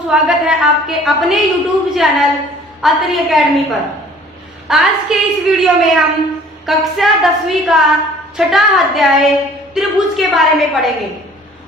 बहुत स्वागत है आपके अपने YouTube चैनल अत्रि एकेडमी पर। आज के इस वीडियो में हम कक्षा 10वीं का छठा अध्याय त्रिभुज के बारे में पढ़ेंगे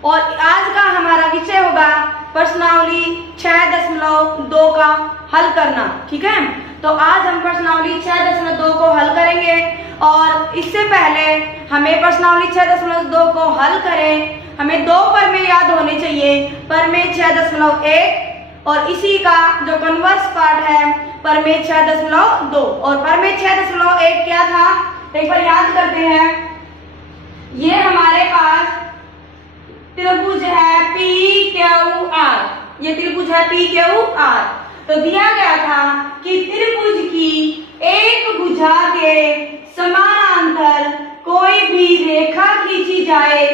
और आज का हमारा विषय होगा प्रश्नावली 6.2 का हल करना। ठीक है, तो आज हम प्रश्नावली 6.2 को हल करेंगे और इससे पहले हमें प्रश्नावली 6.2 को हल करें हमें दो प्रमेय याद होने चाहिए, प्रमेय 6.1 और इसी का जो कन्वर्स पार्ट है प्रमेय 6.2। और प्रमेय 6.1 क्या था, एक बार याद करते हैं। ये हमारे पास त्रिभुज है PQR, ये त्रिभुज है PQR। तो दिया गया था कि त्रिभुज की एक भुजा के समानांतर कोई भी रेखा खींची जाए,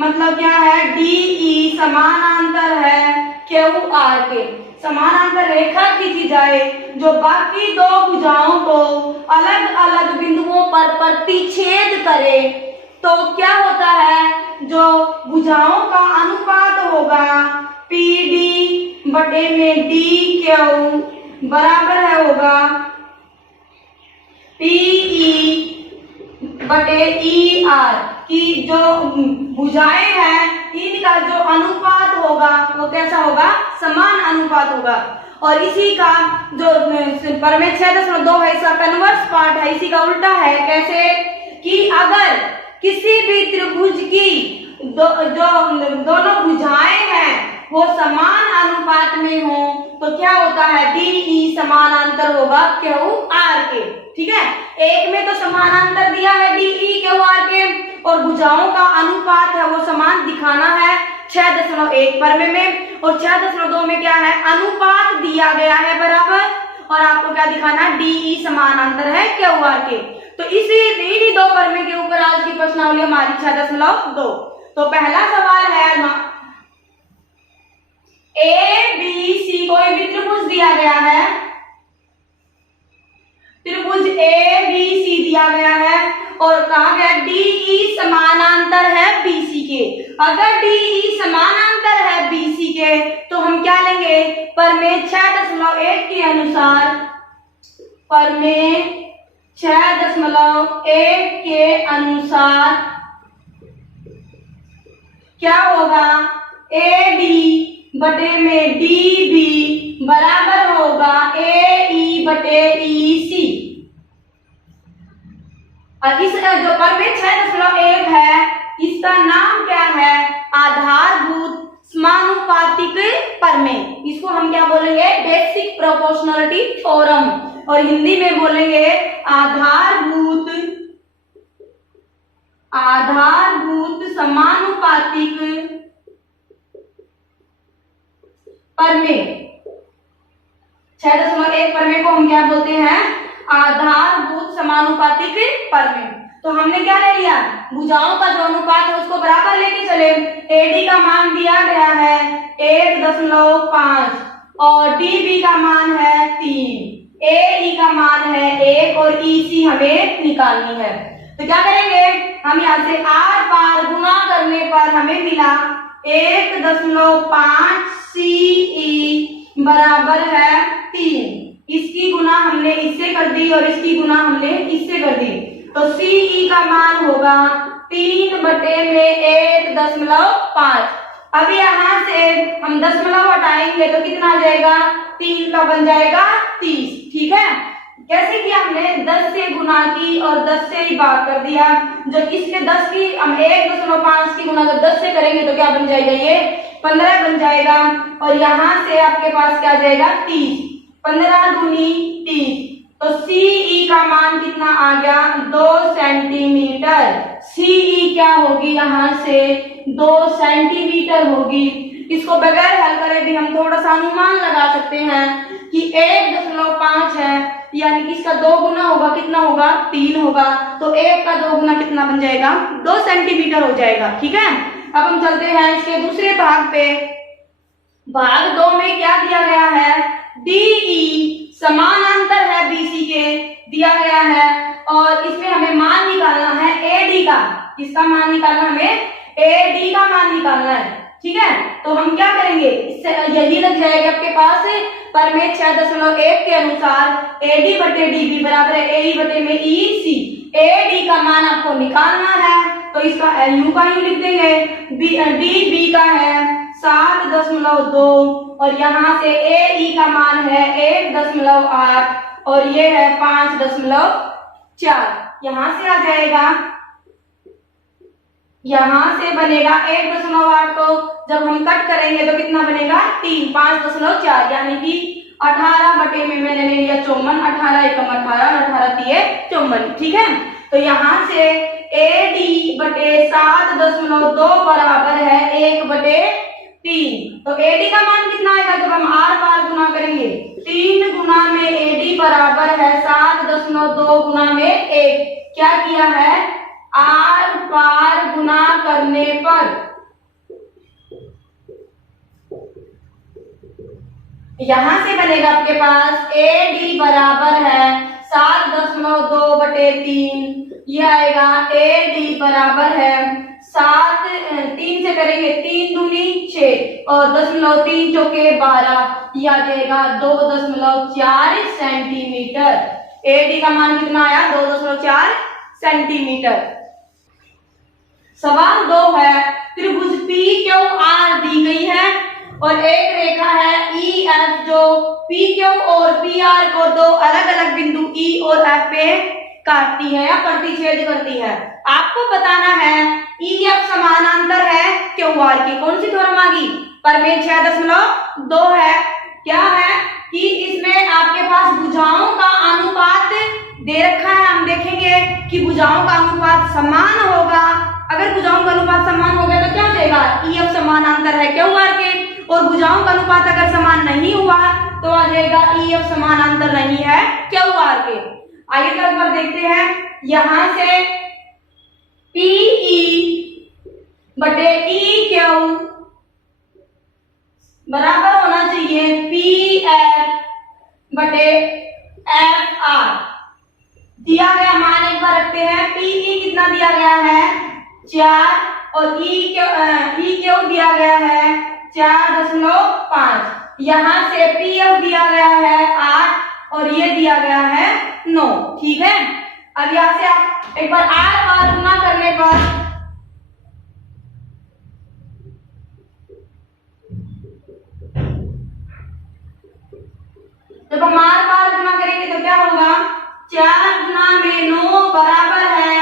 मतलब क्या है, DE समानांतर है QR के, समानांतर रेखा खींची जाए जो बाकी दो भुजाओं को अलग अलग बिंदुओं पर प्रतिच्छेद करे, तो क्या होता है, जो भुजाओं का अनुपात होगा PD बटे में DQ बराबर है होगा PE बटे ER की जो भुजाएं हैं इनका जो अनुपात होगा वो कैसा होगा, समान अनुपात होगा। और इसी का जो प्रमेय 6.2 है इसका कन्वर्स पार्ट है, इसी का उल्टा है। कैसे कि अगर किसी भी त्रिभुज की दोनों भुजाएं हैं वो समान अनुपात में हो तो क्या होता है, DE समानांतर होगा QR के। ठीक है, एक में तो समानांतर दिया है DE QR के और भुजाओं का अनुपात है वो समान दिखाना है 6.1 प्रमेय में, और 6.2 में क्या है, अनुपात दिया गया है बराबर और आपको क्या दिखाना है, DE समानांतर है QR के। तो इसी दो प्रमेय के ऊपर आज की प्रश्नावली हमारी 6.2। तो पहला सवाल है, ABC कोई भी त्रिभुज दिया गया है, त्रिभुज ABC दिया गया है और कहा गया DE समानांतर है BC के। अगर DE समानांतर है BC के तो हम क्या लेंगे, प्रमेय 6.1 के अनुसार, प्रमेय 6.1 के अनुसार क्या होगा, AD बटे में DB बराबर होगा AE बटे EC। और इस जो प्रमेय 6.1 है इसका नाम क्या है, आधारभूत समानुपातिक प्रमेय। इसको हम क्या बोलेंगे, बेसिक प्रोपोर्शनलिटी थ्योरम, और हिंदी में बोलेंगे आधारभूत समानुपातिक प्रमेय। 6.1 प्रमेय को हम क्या बोलते हैं, आधारभूत समानुपातिक प्रमेय। तो हमने क्या ले लिया, भुजाओं का जो अनुपात है उसको बराबर लेके चले। AD का मान दिया गया है 1.5 और DB का मान है 3, AE का मान है 1 और EC हमें निकालनी है। तो क्या करेंगे, हम यहाँ से आर पार गुणा करने पर हमें मिला 1.5 CE बराबर है 3। इसकी गुना हमने इससे कर दी और इसकी गुना हमने इससे कर दी, तो CE का मान होगा 3 बटे में 1.5। अब यहाँ से हम दशमलव हटाएंगे तो कितना आ जाएगा, 3 का बन जाएगा 30। ठीक है, कैसे किया, हमने 10 से गुना की और 10 से ही भाग कर दिया। जब इसके 10 की हम 1.5 की गुना जब 10 से करेंगे तो क्या बन जाएगा, ये 15 बन जाएगा। और यहाँ से आपके पास क्या जाएगा, 30, 15 दूनी 30, तो CE का मान कितना आ गया, 2 सेंटीमीटर। CE क्या होगी, यहाँ से 2 सेंटीमीटर होगी। इसको बगैर हल करे भी हम थोड़ा सा अनुमान लगा सकते हैं कि 1.5 है, यानी कि इसका 2 गुना होगा, कितना होगा, 3 होगा, तो 1 का 2 गुना कितना बन जाएगा, 2 सेंटीमीटर हो जाएगा। ठीक है, अब हम चलते हैं इसके दूसरे भाग पे। भाग 2 में क्या दिया गया है, DE समानांतर है BC के, दिया गया है और इसमें हमें मान निकालना है AD का। किसका मान निकालना, हमें AD का मान निकालना है। ठीक है। तो हम क्या करेंगे, इससे यही लग जाएगा आपके पास परमेय 6.1 के अनुसार AD बटे DB बराबर है AE बटे में EC। AD का मान आपको निकालना है तो इसका LU का ही लिख देंगे, DB का है 7.2 और यहाँ से AE का मान है 1.8 और ये है 5.4। यहां से आ जाएगा, यहां से बनेगा 1.8 को जब हम कट करेंगे तो कितना बनेगा 3, 5.4 यानी कि 18 बटे में मैंने ले लिया 54, 18 एकम 18, 18 तिये 54। ठीक है। तो यहां से AD बटे 7.2 बराबर है 1/3। तो AD का मान कितना आएगा जब हम आर पार गुना करेंगे, 3 गुना में AD बराबर है 7.2 गुना में 1। क्या किया है, आर पार गुना करने पर यहां से बनेगा आपके पास AD बराबर है 7.2 बटे 3। ये आएगा AD बराबर है 3 से करेंगे 3 दूनी 6 और 0.3 चौके 12, यह आ जाएगा 2.4 सेंटीमीटर। AD का मान कितना आया 2.4 सेंटीमीटर। सवाल 2 है, त्रिभुज PQR दी गई है और एक रेखा है EF जो PQ और PR को दो अलग अलग बिंदु E और F पे काटती है या प्रतिच्छेद करती है। आपको बताना है EF समानांतर है QR की। कौन सी थ्योरम आ गई, परमेय 6.2 है। क्या है कि इसमें आपके पास भुजाओं का अनुपात दे रखा है। हम देखेंगे कि भुजाओं का अनुपात समान होगा। अगर भुजाओं का अनुपात समान हो गया तो क्या हो जाएगा, EF समानांतर है QR के। और भुजाओं का अनुपात अगर समान नहीं हुआ तो आ जाएगा EF समानांतर नहीं है QR के। आगे का एक बार देखते हैं, यहां से PE बटे EQ बराबर होना चाहिए PF बटे FR। दिया गया मान एक बार रखते हैं, PE कितना दिया गया है 4 और EQ दिया गया है 4.5। यहां से PF दिया गया है 8 और ये दिया गया है 9। ठीक है। अब यहां से आप एक बार आर पार गुना करने पर जब हम आर पार गुना करेंगे तो क्या होगा, 4 गुना में 9 बराबर है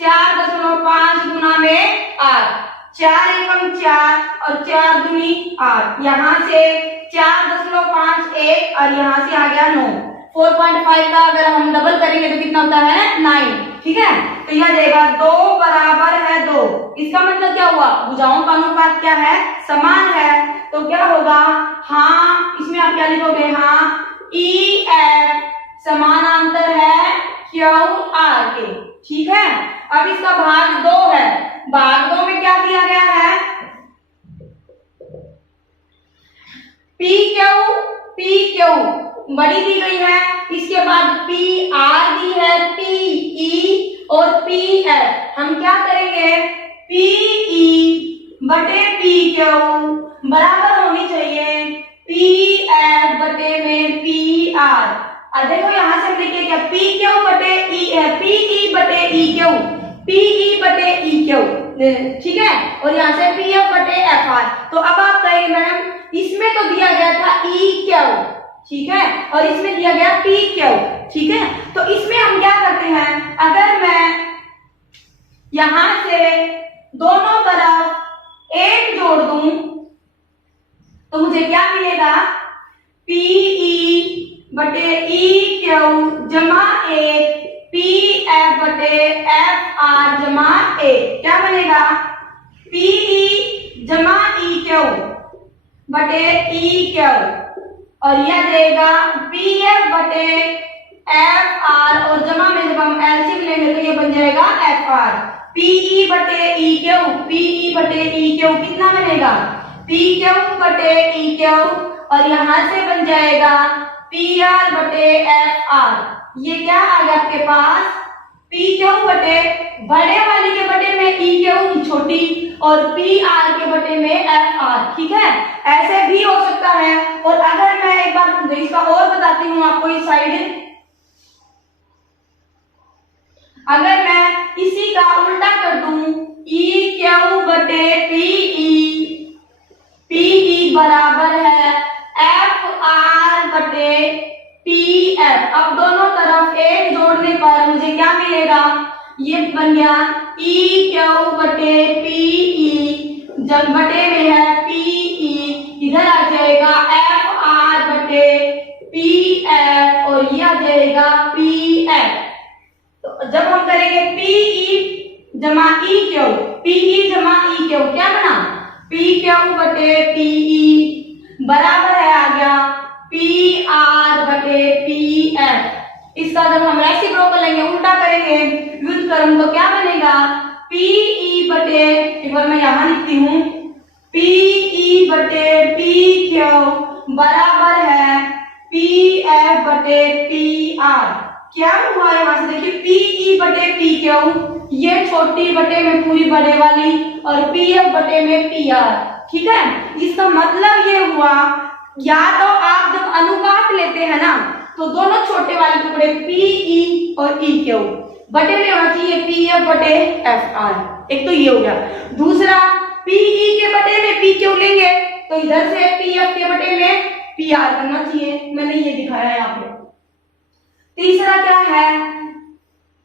4.5 गुना में 8। 4 एकम 4 और 4 दूनी 8। यहाँ से 4.5 1 और यहाँ से आ गया 9। 4.5 का अगर हम डबल करेंगे तो कितना होता है 9। ठीक है। तो यह जाएगा 2 बराबर है 2। इसका मतलब क्या हुआ, भुजाओं का अनुपात क्या है, समान है। तो क्या होगा, हाँ इसमें आप क्या लिखोगे, हाँ EF समानांतर है QR के। ठीक है। अब इसका भाग 2 है। भाग 2 में क्या दिया गया है, PQ बड़ी दी गई है, इसके बाद PR दी है, PE और PF। हम क्या करेंगे, PE बटे PQ बराबर होनी चाहिए PF बटे में PR। देखो यहां से हम लिखे क्या, PQ बटे PE बटे EQ, PE बटे EQ। ठीक है। और यहाँ से PF बटे FR। तो अब आप कहेंगे मैडम इसमें तो दिया गया था EQ, ठीक है, और इसमें दिया गया PQ। ठीक है। तो इसमें हम क्या करते हैं, अगर मैं यहां से दोनों तरफ 1 जोड़ दूं तो मुझे क्या मिलेगा, PE बटे EQ जमा 1 PF बटे FR जमा 1। क्या बनेगा, PE जमा EQ बटे EQ और यह देगा PF बटे FR और जमा में जब हम एलसीएम लेंगे तो ये बन जाएगा FR। PE बटे EQ, PE बटे EQ कितना बनेगा, PQ बटे EQ और यहां से बन जाएगा PR बटे FR। ये क्या आ गया आपके पास पी क्यू बटे बड़े वाली के बटे में ई क्यू छोटी और पी आर के बटे में एफ आर। ठीक है, ऐसे भी हो सकता है। और अगर मैं एक बार इसका और बताती हूँ आपको इस साइड, अगर मैं इसी का उल्टा कर दूं, ई क्यू बटे पीई बराबर है एफ आर बटे पी एफ। अब दोनों तरफ एक जोड़ने पर मुझे क्या मिलेगा, ये बन गया ई क्यू बटे पीई, जब बटे में है पीई, इधर आ जाएगा एफ आर बटे पी एफ और ये आ जाएगा पी एफ। तो जब हम करेंगे पीई जमा ई क्यू, पीई जमा ई क्यू क्या बना, पी क्यू बटे पीई बराबर है आ गया पी आर बटे पी एफ। इसका जब हम रेसिप्रोकल लेंगे, उल्टा करेंगे व्युत्क्रम, तो क्या बनेगा पीई बटे, एक बार मैं यहां लिखती हूं, पीई बटे पी क्यू बराबर है पी एफ बटे पी आर। क्या हुआ यहां से देखिए, पीई बटे पी क्यू, ये छोटी बटे में पूरी बड़े वाली और पी एफ बटे में पी आर। ठीक है, इसका मतलब ये हुआ, या तो आप जब अनुपात लेते हैं ना, तो दोनों छोटे वाले टुकड़े पीई और ई क्यू बटे में होना चाहिए पी एफ बटे एफ आर। एक तो ये हो गया। दूसरा, पीई के बटे में पी क्यू लेंगे तो इधर से पी एफ के बटे में पी आर करना चाहिए, मैंने ये दिखाया यहाँ पे। तीसरा क्या है,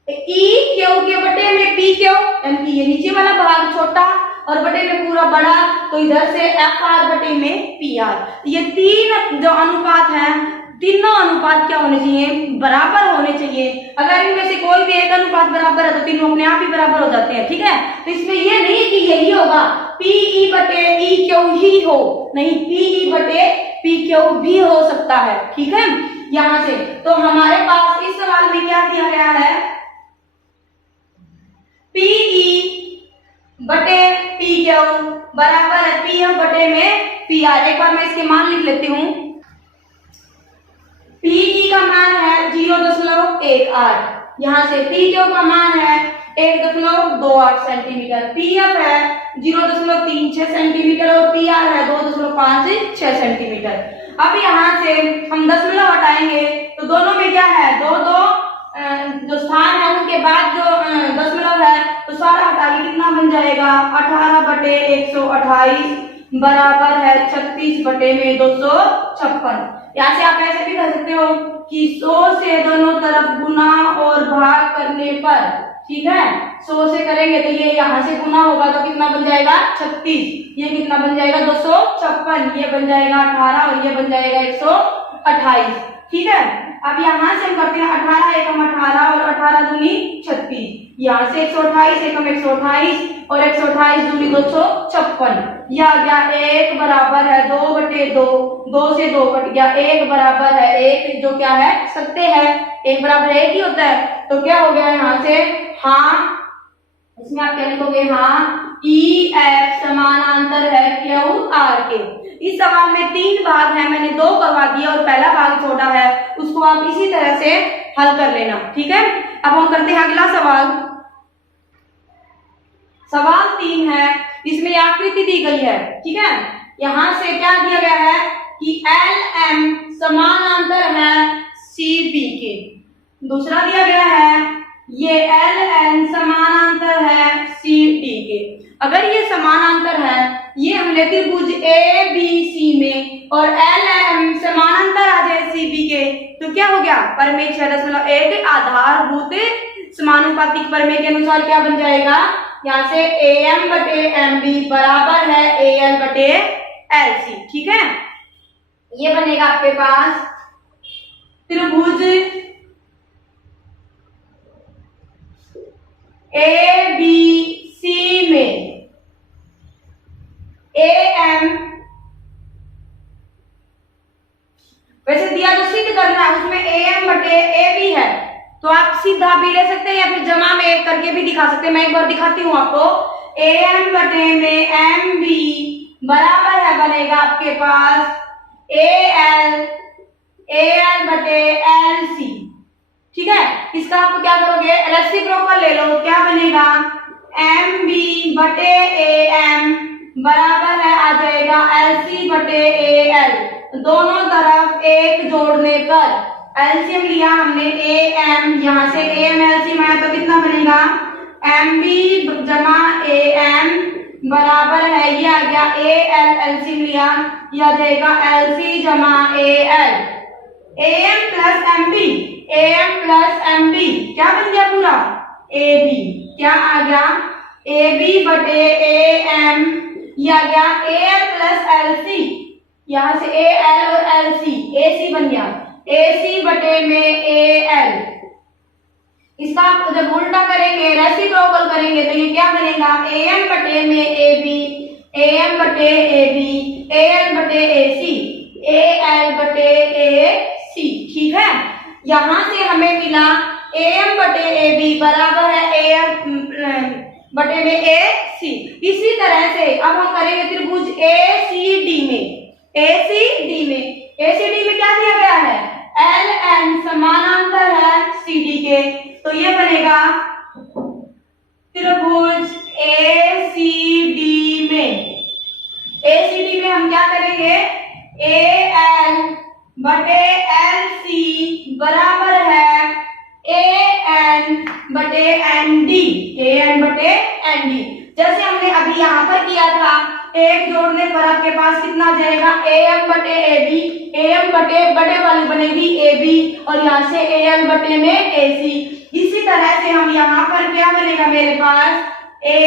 ई क्यू के बटे में पी क्यू, यानी ये नीचे वाला भाग छोटा और बटे में पूरा बड़ा, तो इधर से एफ आर बटे में पी आर। ये तीन जो अनुपात है, तीनों अनुपात क्या होने चाहिए, बराबर होने चाहिए। अगर इनमें से कोई भी एक अनुपात बराबर है तो तीनों अपने आप ही बराबर हो जाते हैं। ठीक है, तो इसमें ये नहीं कि यही होगा पीई बटे ई क्यू ही हो, नहीं, पीई बटे पी क्यू भी हो सकता है। ठीक है, यहां से तो हमारे पास इस सवाल में क्या दिया गया है, पीई बटे पी क्यू बराबर है पी एफ बटे में पी आर। एक बार मैं इसके मान लिख लेती हूँ। पीई का मान है 0.18, यहाँ से पी क्यू का मान है 1.28 सेंटीमीटर, पी एफ है 0.36 सेंटीमीटर और पी आर है 2.56 सेंटीमीटर। अब यहाँ से हम दशमलव हटाएंगे तो दोनों में क्या है, दो जो स्थान है उनके बाद जो दशमलव है तो सारा हटाइए, कितना बन जाएगा 18 बटे 128 बराबर है 36 बटे में 256। यहाँ से आप ऐसे भी कर सकते हो कि 100 से दोनों तरफ गुना और भाग करने पर, ठीक है, 100 से करेंगे तो ये यहाँ से गुना होगा तो कितना बन जाएगा 36, ये कितना बन जाएगा 256, ये बन जाएगा 18 और ये बन जाएगा 128। ठीक है, अब यहाँ से हम करते हैं 18 एकम 18 और 18 दूनी 36, यहाँ से 128 एकम 128 और 128 दूनी 256, यह आ गया 1 बराबर है 2 बटे 2, 2 से 2 कट गया, 1 बराबर है 1, जो क्या है सत्य है, 1 बराबर 1 ही होता है। तो क्या हो गया यहाँ से, हाँ, इसमें आप क्या लिखोगे, हाँ, ई एफ समानांतर है क्यू आर के। इस सवाल में 3 भाग है, मैंने 2 करवा दिया और पहला भाग छोटा है, उसको आप इसी तरह से हल कर लेना। ठीक है, अब हम करते हैं अगला सवाल। सवाल 3 है, इसमें आकृति दी गई है। ठीक है, यहां से क्या दिया गया है कि एल एम समानांतर है सी बी के। दूसरा दिया गया है ये एल एन समानांतर है सी डी के। अगर ये समानांतर है, ये हमने त्रिभुज ए बी सी में, और एल एम समानांतर आ जाए सी बी के, तो क्या हो गया, प्रमेय 6.1 आधारभूत समानुपातिक प्रमेय के अनुसार क्या बन जाएगा, यहाँ से ए एम बटे एम बी बराबर है ए एल बटे एल सी। ठीक है, ये बनेगा आपके पास त्रिभुज ए बी सी में ए एम, वैसे दिया तो सिद्ध करना है, उसमें ए एम बटे ए बी है, तो आप सीधा भी ले सकते हैं या फिर जमा में करके भी दिखा सकते हैं। मैं एक बार दिखाती हूँ आपको। ए एम बटे में एम बी बराबर है, बनेगा आपके पास ए एल बटे एल सी। ठीक है। इसका आप क्या करोगे, रेसिप्रोकल ले लो, क्या बनेगा, एम बी बटे ए एम बराबर है आ जाएगा एल सी बटे ए एल। दोनों तरफ एक जोड़ने पर एलसीएम लिया हमने ए एम, यहाँ से ए एम एलसीएम आया तो कितना बनेगा, एम बी जमा ए एम बराबर है, ये आ गया ए एल, एलसीएम लिया, यह आ जाएगा एल सी जमा A L, A M plus M B, A M plus M B क्या बन गया पूरा, ए बी, क्या आ गया, ए बी बटे ए एम, यह आ गया A L plus L C, यहाँ से ए एल और एल सी, ए सी बन गया, ए सी बटे में ए एल। इसका आप जब उल्टा करेंगे, रेसिप्रोकल करेंगे तो ये क्या बनेगा, ए एम बटे में ए बी, ए एम बटे ए बी, ए एल बटे ए सी, ए एल बटे ए सी। ठीक है, यहां से हमें मिला ए एम बटे ए बी बराबर है ए एम बटे में ए सी। इसी तरह से अब हम करेंगे त्रिभुज ए सी डी में, ए सी डी में क्या दिया गया है, एल एन समानांतर है सी डी के, तो ये बनेगा त्रिभुज ए सी डी में। ए सी डी में हम क्या करेंगे, ए एल बटे एल सी बराबर है ए एन बटे एन डी, ए एन बटे एन डी। जैसे हमने अभी यहाँ पर किया था, एक जोड़ने पर आपके पास कितना जाएगा, ए एम बटे ए बी, ए एम बटे बटे वाली बनेगी ए बी और यहाँ से ए एल बटे में ए सी। इसी तरह से हम यहाँ पर क्या बनेगा मेरे पास, ए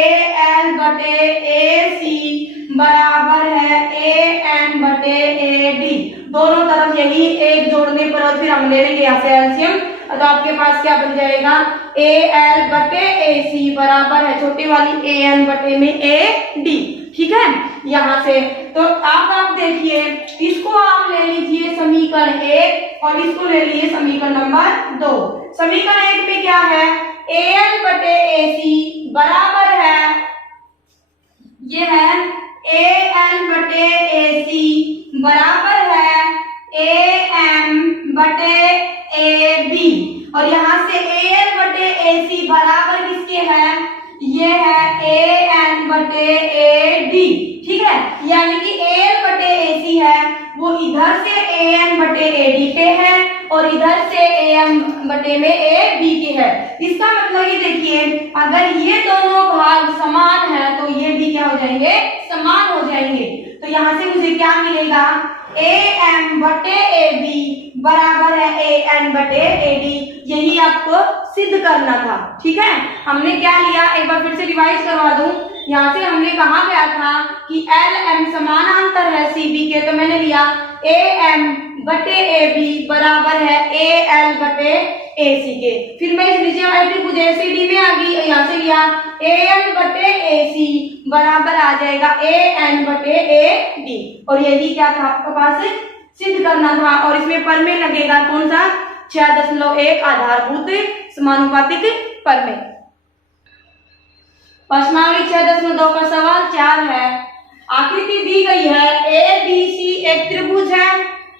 एल बटे ए सी बराबर है ए एन बटे ए डी। दोनों तरफ यही एक जोड़ने पर और फिर हम ले लेंगे यहाँ से एलसीएम, तो आपके पास क्या बन जाएगा, ए एल बटे ए सी बराबर है छोटी वाली ए एन बटे में ए डी। ठीक है, यहाँ से तो आप देखिए, इसको आप ले लीजिए समीकरण 1 और इसको ले लीजिए समीकरण नंबर 2। समीकरण 1 में क्या है, ए एल बटे ए सी बराबर है, ये है ए एल बटे ए सी बराबर है ए एम बटे ए बी और यहाँ से ए एल बटे ए सी बराबर किसके है, ये है ए एन बटे ए डी। ठीक है, यानी कि ए एल बटे ए सी है वो इधर से ए एन बटे ए डी के है और इधर से ए एम बटे में ए बी के है। इसका मतलब ये देखिए, अगर ये दोनों भाग समान है तो ये भी क्या हो जाएंगे, समान हो जाएंगे। तो यहाँ से मुझे क्या मिलेगा, ए एम बटे ए बी बराबर है ए एन बटे ए डी। यही आपको सिद्ध करना था। ठीक है, हमने क्या लिया, एक बार फिर से रिवाइज करवा दूं। यहाँ से हमने कहा गया था कि एल एम समानांतर है सी बी के, तो मैंने लिया ए एम बटे ए बी बराबर है ए एल बटे ए सी के। फिर मैं नीचे वाले त्रिभुज ए सी डी में आ गई, यहाँ से लिया ए एल बटे ए सी बराबर आ जाएगा ए एन बटे ए डी। और यही क्या था आपके पास सिद्ध करना था। और इसमें पर में लगेगा कौन सा, 6.1 आधारभूत समानुपातिक पर में। प्रश्नावली 6.2 का सवाल 4 है। आकृति दी गई है, ए बी सी एक त्रिभुज है।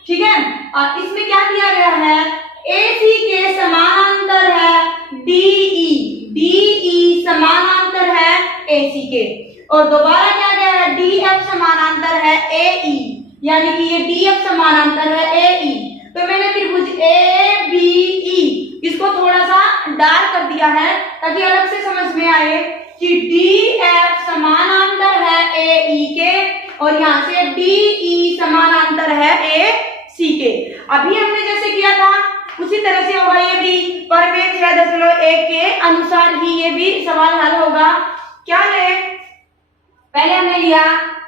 ठीक है, और इसमें क्या दिया गया है, ए सी के समानांतर है डीई, डीई समानांतर है ए सी के। और दोबारा क्या गया है, डी एफ समानांतर है ए ई, यानी कि ये डी एफ समानांतर है ए ई। तो मैंने त्रिभुज ए बी ई इसको थोड़ा सा डार्क कर दिया है ताकि अलग से समझ में आए कि डी एफ समानांतर है ए ई के और यहाँ से डी ई समानांतर है ए सी के। अभी हमने जैसे किया था उसी तरह से होगा ये भी, पर में 6.1 के अनुसार ही ये भी सवाल हल होगा। क्या है, पहले हमने लिया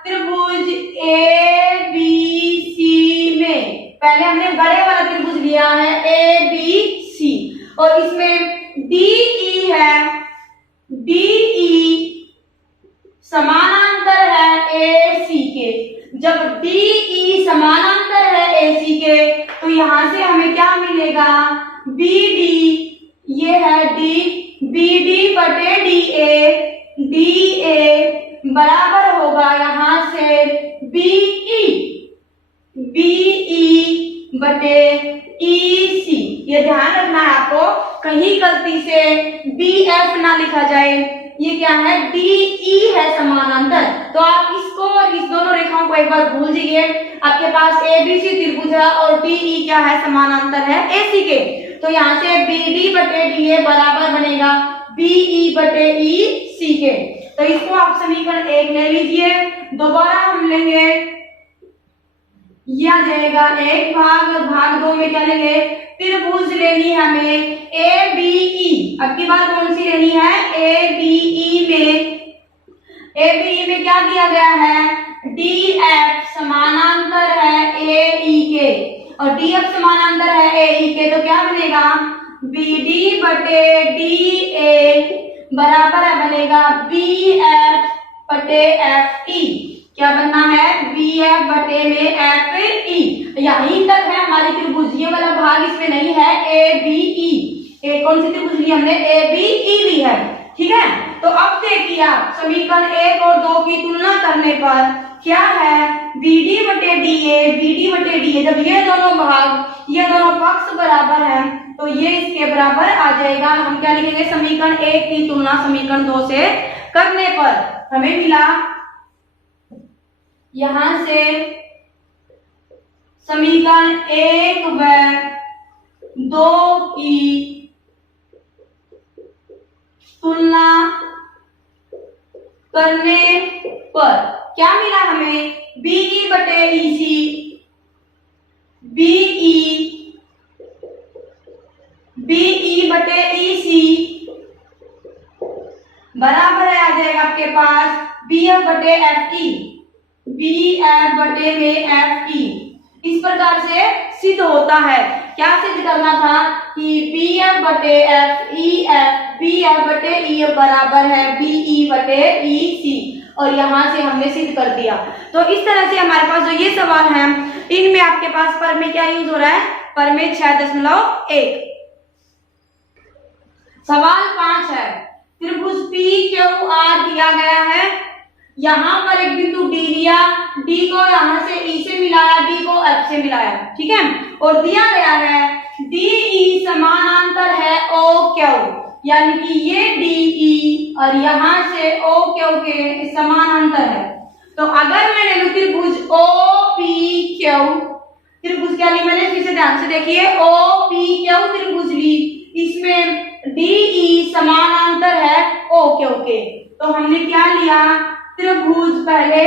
त्रिभुज ए बी सी में, पहले हमने बड़े वाला त्रिभुज लिया है ए बी सी और इसमें डी ई है, डी ई समानांतर है ए सी के। जब डी ई समानांतर है ए सी के तो यहां से हमें क्या मिलेगा, बी डी, ये है डी, बी डी बटे डी ए बराबर होगा यहां से बी ई बटे ई सी। ये ध्यान रखना है आपको, कहीं गलती से BF ना लिखा जाए। ये क्या है, DE है समानांतर। तो आप इसको और इस दोनों रेखाओं को एक बार भूल जाइए। आपके पास ABC त्रिभुज है और DE क्या है, समानांतर है AC के। तो यहाँ से BD बटे DA बराबर बनेगा BE बटे EC के। तो इसको आप समीकरण 1 ले लीजिए। दोबारा हम लेंगे, यह आ जाएगा 1 भाग, और भाग 2 में क्या लेंगे, त्रिभुज लेनी है हमें ABE। अब की बार कौन सी लेनी है, ABE में क्या दिया गया है, DF समानांतर है AE के, और DF समानांतर है AE के। तो क्या बनेगा, BD बटे DA बराबर है बनेगा BF बटे FE। क्या बनना है, BF बटे में FE। यहीं तक है हमारी त्रिभुज, ये वाला भाग इसमें नहीं है, ABE। कौन सी त्रिभुज ली हमने, ABE ली है, ठीक है। तो अब देखिए आप समीकरण 1 और 2 की तुलना करने पर क्या है, BD बटे DA, जब ये दोनों भाग, ये दोनों पक्ष बराबर हैं तो ये इसके बराबर आ जाएगा। हम क्या लिखेंगे, समीकरण 1 की तुलना समीकरण 2 से करने पर हमें मिला, यहां से समीकरण 1 व 2 की तुलना करने पर क्या मिला हमें, BE बटे EC, BE बटे EC बराबर है आ जाएगा आपके पास BF बटे FE, BF बटे में FE। इस प्रकार से सिद्ध होता है। क्या सिद्ध करना था कि BF बटे BF बटे EF बराबर है BE बटे EC, और यहां से हमने सिद्ध कर दिया। तो इस तरह से हमारे पास जो ये सवाल है, इनमें आपके पास पर में क्या यूज हो रहा है, पर में 6.1। सवाल 5 है, त्रिभुज PQR दिया गया है। यहां पर एक बिंदु D लिया, D को यहां से E से मिलाया, D को F से मिलाया, ठीक है। और दिया गया है DE समानांतर है OQ, यानी कि ये DE और यहां से OQ के समानांतर है। तो अगर मैं ले लूं त्रिभुज OPQ, त्रिभुज क्या ली मैंने, फिर से ध्यान से देखिए, OPQ त्रिभुज ली, इसमें DE समानांतर है OQ के। तो हमने क्या लिया, त्रिभुज, पहले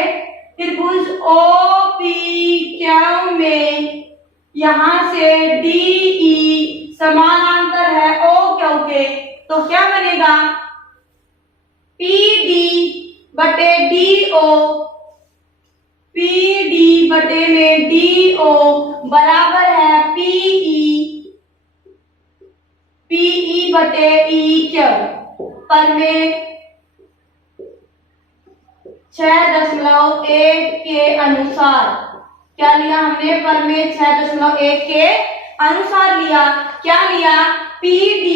त्रिभुज OPQ में यहां से DE समानांतर है OQ के। तो क्या बनेगा, PD बटे DO, PD बटे में DO बराबर है PE बटे EQ। पर में 6.1 के अनुसार क्या लिया हमने, पर में 6.1 के अनुसार लिया। क्या लिया, PD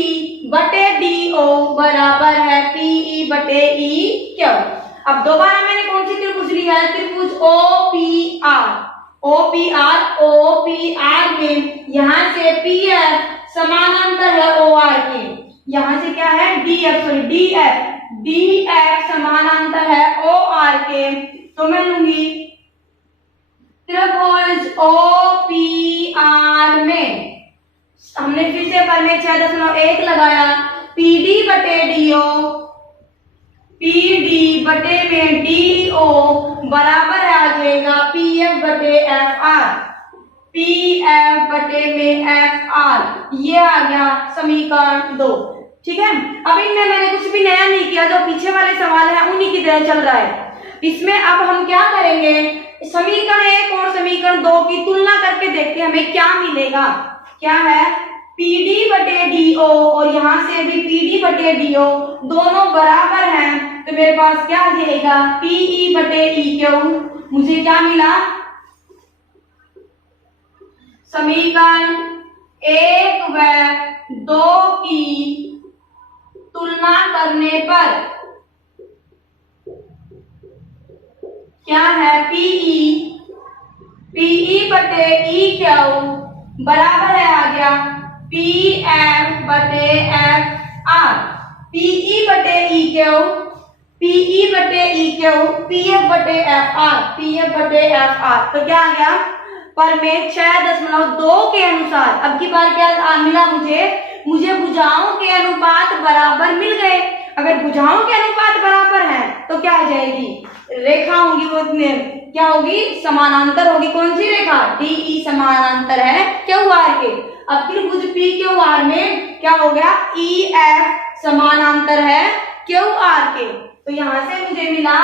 बटे DO बराबर है PE बटे EQ। अब दोबारा मैंने कौन सी त्रिभुज लिया है, त्रिभुज OPR में यहां से PF समानांतर है OR के, यहां से क्या है DF समानांतर है OR के। तो मैं लूंगी त्रिभुज OPR में, हमने फिर से पर में 6.1 लगाया, PD बटे में DO बराबर आ जाएगा PF बटे में FR। ये आ गया समीकरण 2, ठीक है। अब इनमें मैंने कुछ भी नया नहीं किया, जो पीछे वाले सवाल है उन्हीं की तरह चल रहा है। इसमें अब हम क्या करेंगे, समीकरण 1 और समीकरण 2 की तुलना करके देखते हैं हमें क्या मिलेगा। क्या है, PD बटे DO और यहां से भी PD बटे DO दोनों बराबर हैं, तो मेरे पास क्या आ जाएगा, PE बटे EQ। मुझे क्या मिला, समीकरण 1 व 2 की तुलना करने पर क्या है, PE बटे EQ बराबर है आ गया पी एफ बटे एफ आर, पीई बटे ई क्यू, पीई बटे ई क्यू, पी एफ बटे एफ आर, पी एफ बटे एफ आर। तो क्या आ गया, पर में 6.2 के अनुसार, अब की बार क्या मिला मुझे भुजाओं के अनुपात बराबर मिल गए। अगर भुजाओं के अनुपात बराबर हैं तो क्या आ जाएगी, रेखा होगी वो क्या होगी, समानांतर होगी। कौन सी रेखा, डीई समानांतर है क्यू आर के। अब त्रिभुज पी क्यू आर में क्या हो गया, ई एफ समानांतर है क्यू आर के। तो यहां से मुझे मिला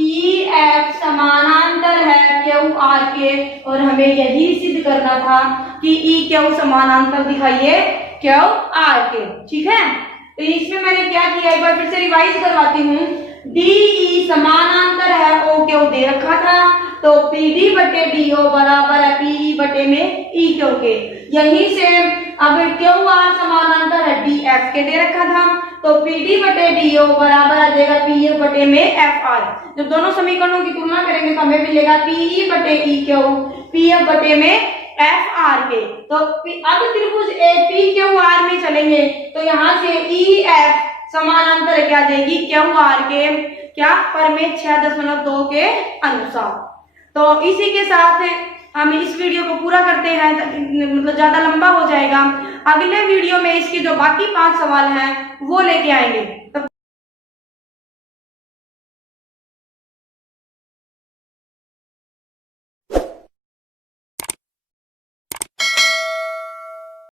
ई एफ समानांतर है क्यू आर के, और हमें यही सिद्ध करना था कि ई क्यू समानांतर दिखाइए क्यू आर के। ठीक है, तो इसमें मैंने क्या किया, एक बार फिर से रिवाइज करवाती हूँ। डीई समानांतर है ओ क्यू दे रखा था, तो पीडी बटे डीओ बराबर है पीई बटे में ई क्यू के। यहीं से अब क्यू आर समानांतर है डी एफ के दे रखा था, तो पीडी बटे डीओ बराबर आ जाएगा पीएफ बटे में एफ आर। जब दोनों समीकरणों की तुलना करेंगे तो हमें मिलेगा पीई बटे ई क्यू पीएफ बटे में एफ आर के। तो अब त्रिभुज ए पी क्यू आर में चलेंगे तो यहाँ से ई एफ समानांतर क्या जाएगी क्यू आर के, क्या पर में 6.2 के अनुसार। तो इसी के साथ हम इस वीडियो को पूरा करते हैं, मतलब ज्यादा लंबा हो जाएगा। अगले वीडियो में इसके जो बाकी 5 सवाल हैं वो लेके आएंगे।